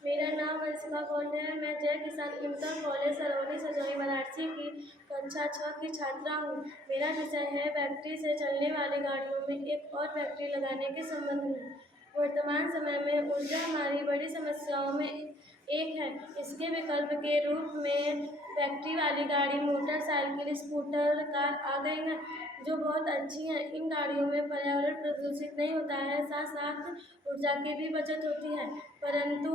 मेरा नाम वंशिका कौंड है। मैं जय किसान इंटर कॉलेज सरौली सजौली वाराणसी की कक्षा 6 की छात्रा हूँ। मेरा विषय है बैटरी से चलने वाली गाड़ियों में एक और बैटरी लगाने के संबंध में। वर्तमान समय में ऊर्जा हमारी बड़ी समस्याओं में एक है। इसके विकल्प के रूप में बैटरी वाली गाड़ी, मोटरसाइकिल, स्कूटर, कार आ गई हैं, जो बहुत अच्छी हैं। इन गाड़ियों में पर्यावरण प्रदूषित नहीं होता है, साथ साथ ऊर्जा की भी बचत होती है। परंतु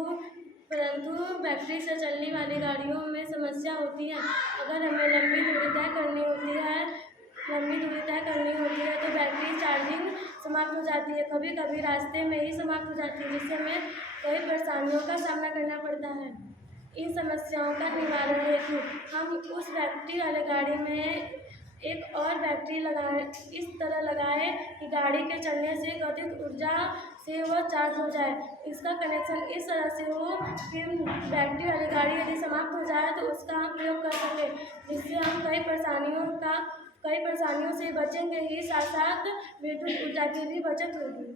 बैटरी से चलने वाली गाड़ियों में समस्या होती है। अगर हमें लंबी दूरी तय करनी होती है तो बैटरी चार्जिंग समाप्त हो जाती है। कभी कभी रास्ते में ही समाप्त हो जाती है, जिससे हमें कई परेशानियों का सामना करना पड़ता है। इन समस्याओं का निवारण हेतु हम उस बैटरी वाली गाड़ी में एक और बैटरी इस तरह लगाएं कि गाड़ी के चलने से गतिज ऊर्जा से वह चार्ज हो जाए। इसका कनेक्शन इस तरह से हो कि बैटरी वाली गाड़ी यदि समाप्त हो जाए तो उसका हम प्रयोग कर सकें, जिससे हम कई परेशानियों से बचेंगे ही, साथ साथ विद्युत ऊर्जा की भी बचत होगी।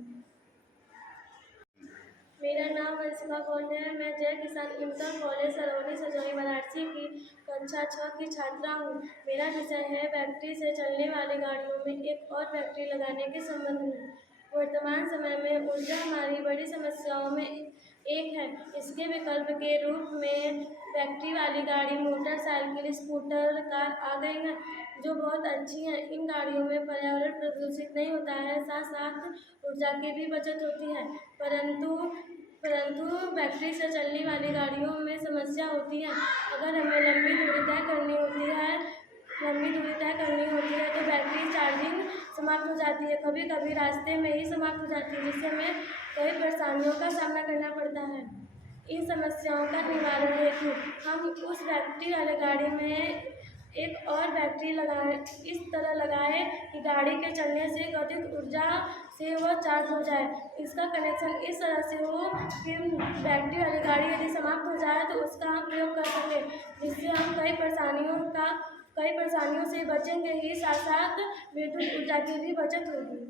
मेरा नाम वंशिका कौंड है। मैं जय किसान इंटर कॉलेज सरौली सजौली वाराणसी की कक्षा 6 की छात्रा हूँ। मेरा विषय है बैटरी से चलने वाली गाड़ियों में एक और बैटरी लगाने के संबंध में। वर्तमान समय में ऊर्जा हमारी बड़ी समस्याओं में एक है। इसके विकल्प के रूप में बैटरी वाली गाड़ी, मोटरसाइकिल, स्कूटर, कार आ गई हैं, जो बहुत अच्छी हैं। इन गाड़ियों में पर्यावरण प्रदूषित नहीं होता है, साथ साथ ऊर्जा की भी बचत होती है। परंतु बैटरी से चलने वाली गाड़ियों में समस्या होती है। अगर हमें लंबी दूरी तय करनी होती है तो बैटरी चार्जिंग समाप्त हो जाती है। कभी कभी रास्ते में ही समाप्त हो जाती है, जिससे हमें कई परेशानियों का सामना करना पड़ता है। इन समस्याओं का निवारण हेतु हम उस बैटरी वाली गाड़ी में एक और बैटरी इस तरह लगाएं कि गाड़ी के चलने से गतिज ऊर्जा से वह चार्ज हो जाए। इसका कनेक्शन इस तरह से हो कि बैटरी वाली गाड़ी यदि समाप्त हो जाए तो उसका हम प्रयोग कर सकें, जिससे हम कई परेशानियों से बचेंगे ही, साथ साथ विद्युत ऊर्जा की भी बचत होगी।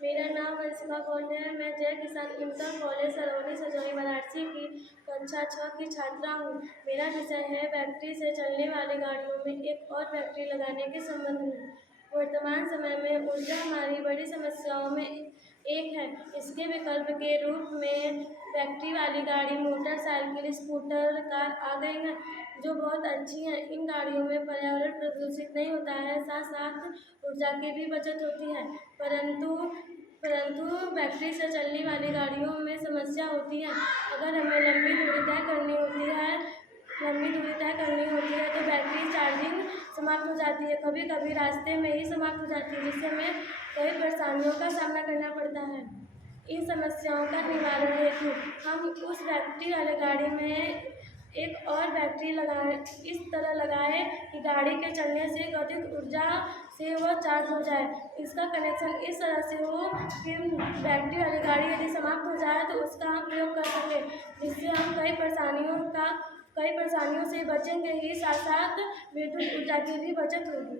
मेरा नाम वंशिका कौंड है। मैं जय किसान इंटर कॉलेज सरौली सजौली वाराणसी की कक्षा 6 की छात्रा हूँ। मेरा विषय है बैटरी से चलने वाली गाड़ियों में एक और बैटरी लगाने के संबंध में। वर्तमान समय में ऊर्जा हमारी बड़ी समस्याओं में एक है। इसके विकल्प के रूप में बैटरी वाली गाड़ी, मोटरसाइकिल, स्कूटर, कार आ गई हैं, जो बहुत अच्छी हैं। इन गाड़ियों में पर्यावरण प्रदूषित नहीं होता है, साथ साथ ऊर्जा की भी बचत होती है। परंतु बैटरी से चलने वाली गाड़ियों में समस्या होती है। अगर हमें लंबी दूरी तय करनी होती है तो बैटरी चार्जिंग समाप्त हो जाती है। कभी कभी रास्ते में ही समाप्त हो जाती है, जिससे हमें कई परेशानियों का सामना करना पड़ता है। इन समस्याओं का निवारण हेतु हम उस बैटरी वाली गाड़ी में एक और बैटरी इस तरह लगाएं कि गाड़ी के चलने से गतिज ऊर्जा से वह चार्ज हो जाए। इसका कनेक्शन इस तरह से हो कि बैटरी वाली गाड़ी यदि समाप्त हो जाए तो उसका हम प्रयोग कर सकें, जिससे हम कई परेशानियों से बचेंगे ही, साथ साथ विद्युत ऊर्जा की भी बचत होगी।